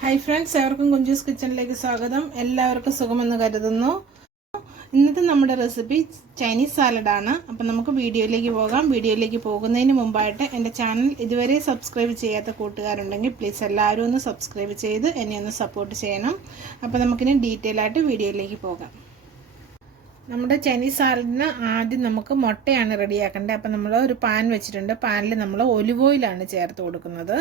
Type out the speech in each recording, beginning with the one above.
Hi friends, എവർക്കും Kunjus കിച്ചണിലേക്ക് സ്വാഗതം. എല്ലാവർക്കും സുഖമെന്ന് കരുതുന്നു. ഇന്നത്തെ നമ്മുടെ റെസിപ്പി ചൈനീസ് സാലഡാണ്. അപ്പം നമുക്ക് വീഡിയോയിലേക്ക് പോകാം. വീഡിയോയിലേക്ക് പോകുന്നതിന് മുമ്പായിട്ട് എൻ്റെ ചാനൽ ഇതുവരെ സബ്സ്ക്രൈബ് ചെയ്യാത്ത കൂട്ടുകാരുണ്ടെങ്കിൽ പ്ലീസ് എല്ലാവരും ഒന്ന് സബ്സ്ക്രൈബ് ചെയ്ത് എന്നെ ഒന്ന് സപ്പോർട്ട് ചെയ്യണം. അപ്പോൾ നമുക്കിനി ഡീറ്റെയിൽ ആയിട്ട് വീഡിയോയിലേക്ക് പോകാം. നമ്മുടെ ചൈനീസ് സാലഡിന് ആദ്യം നമുക്ക് മുട്ടയാണ് റെഡിയാക്കേണ്ടത്. അപ്പം നമ്മൾ ഒരു പാൻ വെച്ചിട്ടുണ്ട്. പാനിൽ നമ്മൾ ഒലിവ് ഓയിലാണ് ചേർത്ത് കൊടുക്കുന്നത്.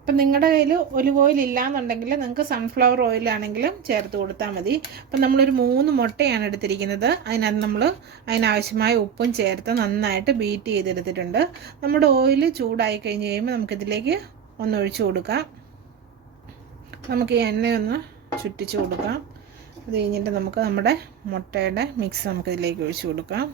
അപ്പം നിങ്ങളുടെ കയ്യിൽ ഒലിവ് ഓയിൽ ഇല്ലയെന്നുണ്ടെങ്കിൽ നിങ്ങൾക്ക് സൺഫ്ലവർ ഓയിലാണെങ്കിലും ചേർത്ത് കൊടുത്താൽ മതി. അപ്പം നമ്മളൊരു 3 മുട്ടയാണ് എടുത്തിരിക്കുന്നത്. അതിനകത്ത് നമ്മൾ അതിനാവശ്യമായ ഉപ്പും ചേർത്ത് നന്നായിട്ട് ബീറ്റ് ചെയ്തെടുത്തിട്ടുണ്ട്. നമ്മുടെ ഓയിൽ ചൂടായി കഴിഞ്ഞ് കഴിയുമ്പോൾ നമുക്കിതിലേക്ക് ഒന്ന് ഒഴിച്ചു കൊടുക്കാം. നമുക്ക് ഈ എണ്ണയൊന്ന് ചുറ്റിച്ച് കൊടുക്കാം. അത് കഴിഞ്ഞിട്ട് നമുക്ക് നമ്മുടെ മുട്ടയുടെ മിക്സ് നമുക്കിതിലേക്ക് ഒഴിച്ചു കൊടുക്കാം.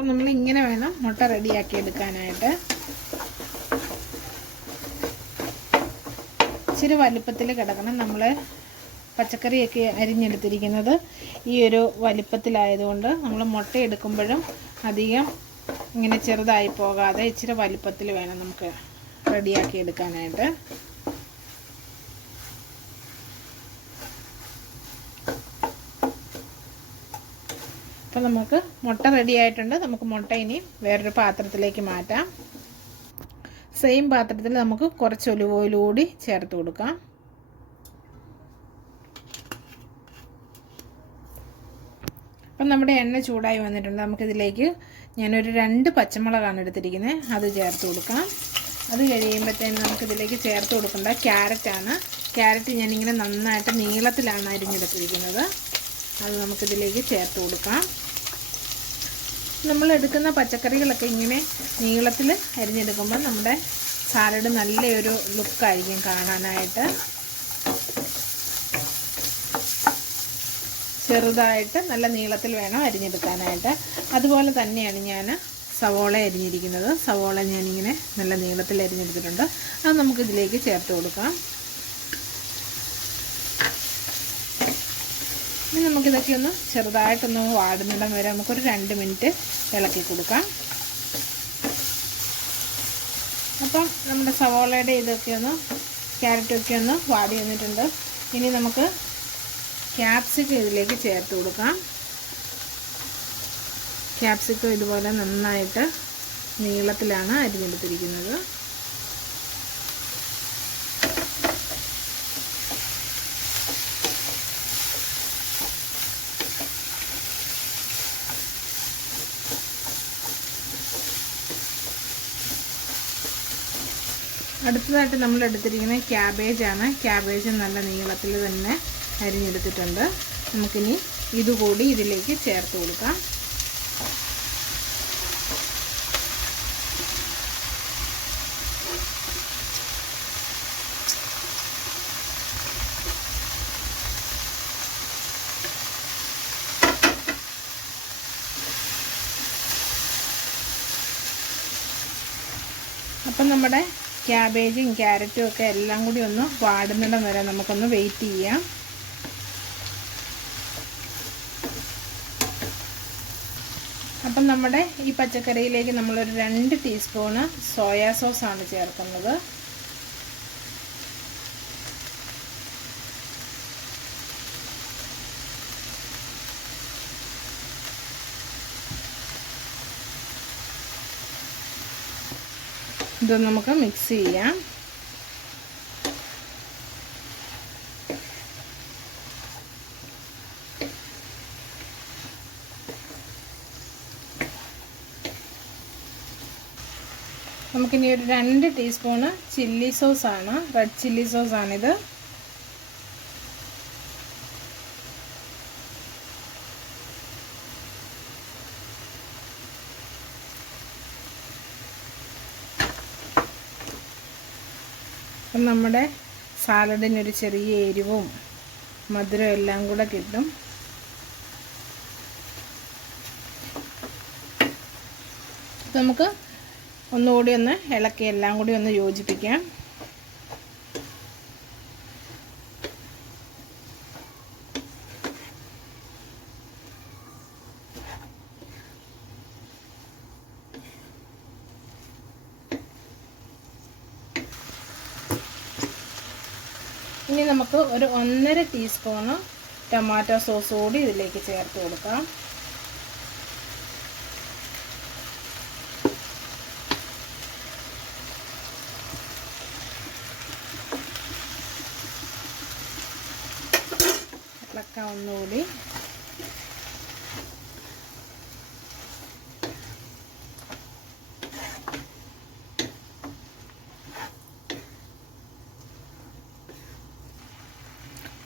അപ്പം നമ്മളിങ്ങനെ വേണം മുട്ട റെഡിയാക്കി എടുക്കാനായിട്ട്. ഇച്ചിരി വലുപ്പത്തിൽ കിടക്കണം. നമ്മൾ പച്ചക്കറിയൊക്കെ അരിഞ്ഞെടുത്തിരിക്കുന്നത് ഈ ഒരു വലുപ്പത്തിലായതുകൊണ്ട് നമ്മൾ മുട്ട എടുക്കുമ്പോഴും അധികം ഇങ്ങനെ ചെറുതായി പോകാതെ ഇച്ചിരി വലുപ്പത്തിൽ വേണം നമുക്ക് റെഡിയാക്കി എടുക്കാനായിട്ട്. അപ്പോൾ നമുക്ക് മുട്ട റെഡി ആയിട്ടുണ്ട്. നമുക്ക് മുട്ട ഇനി വേറൊരു പാത്രത്തിലേക്ക് മാറ്റാം. സെയിം പാത്രത്തിൽ നമുക്ക് കുറച്ച് ഒലിവ് ഓയിൽ കൂടി ചേർത്ത് കൊടുക്കാം. അപ്പം നമ്മുടെ എണ്ണ ചൂടായി വന്നിട്ടുണ്ട്. നമുക്കിതിലേക്ക് ഞാനൊരു 2 പച്ചമുളകാണ് എടുത്തിരിക്കുന്നത്, അത് ചേർത്ത് കൊടുക്കാം. അത് കഴിയുമ്പോഴത്തേനും നമുക്കിതിലേക്ക് ചേർത്ത് കൊടുക്കേണ്ട ക്യാരറ്റാണ്. ക്യാരറ്റ് ഞാനിങ്ങനെ നന്നായിട്ട് നീളത്തിലാണ് അരിഞ്ഞെടുത്തിരിക്കുന്നത്. അത് നമുക്കിതിലേക്ക് ചേർത്ത് കൊടുക്കാം. നമ്മൾ എടുക്കുന്ന പച്ചക്കറികളൊക്കെ ഇങ്ങനെ നീളത്തിൽ അരിഞ്ഞെടുക്കുമ്പോൾ നമ്മുടെ സാലഡ് നല്ലൊരു ലുക്കായിരിക്കും കാണാനായിട്ട്. ചെറുതായിട്ട് നല്ല നീളത്തിൽ വേണം അരിഞ്ഞെടുക്കാനായിട്ട്. അതുപോലെ തന്നെയാണ് ഞാൻ സവോള അരിഞ്ഞിരിക്കുന്നത്. സവോള ഞാനിങ്ങനെ നല്ല നീളത്തിൽ അരിഞ്ഞെടുത്തിട്ടുണ്ട്. അത് നമുക്കിതിലേക്ക് ചേർത്ത് കൊടുക്കാം. ഇനി നമുക്കിതൊക്കെ ഒന്ന് ചെറുതായിട്ടൊന്ന് വാടുന്നിടം വരെ നമുക്കൊരു 2 മിനിറ്റ് ഇളക്കി കൊടുക്കാം. അപ്പം നമ്മുടെ സവോളയുടെ ഇതൊക്കെ ഒന്ന് ക്യാരറ്റൊക്കെ ഒന്ന് വാടി വന്നിട്ടുണ്ട്. ഇനി നമുക്ക് ക്യാപ്സിക്കം ഇതിലേക്ക് ചേർത്ത് കൊടുക്കാം. ക്യാപ്സിക്കം ഇതുപോലെ നന്നായിട്ട് നീളത്തിലാണ് അരിഞ്ഞെടുത്തിരിക്കുന്നത്. അടുത്തതായിട്ട് നമ്മൾ എടുത്തിരിക്കുന്നത് ക്യാബേജാണ്. ക്യാബേജ് നല്ല നീളത്തിൽ തന്നെ അരിഞ്ഞെടുത്തിട്ടുണ്ട്. നമുക്കിനി ഇതുകൂടി ഇതിലേക്ക് ചേർത്ത് കൊടുക്കാം. അപ്പം നമ്മുടെ ക്യാബേജും ക്യാരറ്റും ഒക്കെ എല്ലാം കൂടി ഒന്ന് വാടുന്നിടം വരെ നമുക്കൊന്ന് വെയിറ്റ് ചെയ്യാം. അപ്പം നമ്മുടെ ഈ പച്ചക്കറിയിലേക്ക് നമ്മളൊരു 2 ടീസ്പൂണ് സോയാ സോസാണ് ചേർക്കുന്നത്. ഇത് നമുക്ക് മിക്സ് ചെയ്യാം. നമുക്കിനി ഒരു 2 ടീസ്പൂണ് ചില്ലി സോസാണ്, റെഡ് ചില്ലി സോസാണിത്. അപ്പം നമ്മുടെ സാലഡിനൊരു ചെറിയ എരിവും മധുരവും എല്ലാം കൂടെ കിട്ടും. നമുക്ക് ഒന്നുകൂടി ഒന്ന് ഇളക്കി എല്ലാം കൂടി ഒന്ന് യോജിപ്പിക്കാം. ഇനി നമുക്ക് ഒരു 1.5 ടീസ്പൂണ് ടൊമാറ്റോ സോസ് കൂടി ഇതിലേക്ക് ചേർത്ത് കൊടുക്കാം. ഇളക്കാം ഒന്നുകൂടി.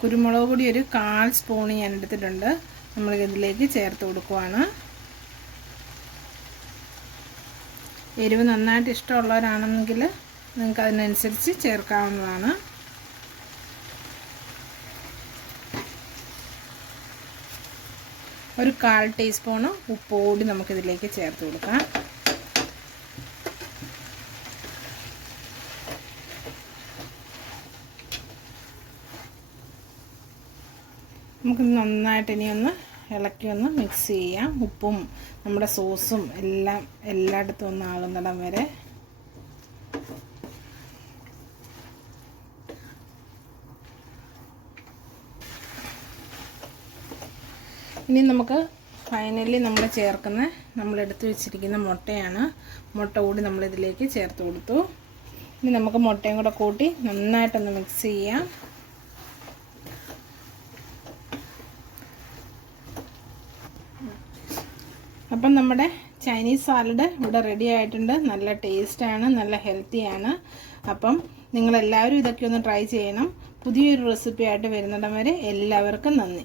കുരുമുളക് പൊടി ഒരു 1/4 സ്പൂൺ ഞാൻ എടുത്തിട്ടുണ്ട്. നമ്മൾ ഇതിലേക്ക് ചേർത്ത് കൊടുക്കുവാണ്. എരിവ് നന്നായിട്ട് ഇഷ്ടമുള്ളവരാണെങ്കിൽ നിങ്ങൾക്ക് അതിനനുസരിച്ച് ചേർക്കാവുന്നതാണ്. ഒരു 1/4 ടീസ്പൂൺ ഉപ്പ് കൂടി നമുക്കിതിലേക്ക് ചേർത്ത് കൊടുക്കാം. നമുക്ക് നന്നായിട്ട് ഇനി ഒന്ന് ഇളക്കി ഒന്ന് മിക്സ് ചെയ്യാം. ഉപ്പും നമ്മുടെ സോസും എല്ലാം എല്ലായിടത്തും ഒന്ന് ആകുന്നിടം വരെ. ഇനി നമുക്ക് ഫൈനലി നമ്മൾ നമ്മളെടുത്ത് വെച്ചിരിക്കുന്ന മുട്ടയാണ്. മുട്ട കൂടി നമ്മളിതിലേക്ക് ചേർത്ത് കൊടുത്തു. ഇനി നമുക്ക് മുട്ടയും കൂടെ കൂട്ടി നന്നായിട്ടൊന്ന് മിക്സ് ചെയ്യാം. അപ്പം നമ്മുടെ ചൈനീസ് സാലഡ് ഇവിടെ റെഡി ആയിട്ടുണ്ട്. നല്ല ടേസ്റ്റാണ്, നല്ല ഹെൽത്തിയാണ്. അപ്പം നിങ്ങളെല്ലാവരും ഇതൊക്കെ ഒന്ന് ട്രൈ ചെയ്യണം. പുതിയൊരു റെസിപ്പി ആയിട്ട് വരുന്നിടം വരെ എല്ലാവർക്കും നന്ദി.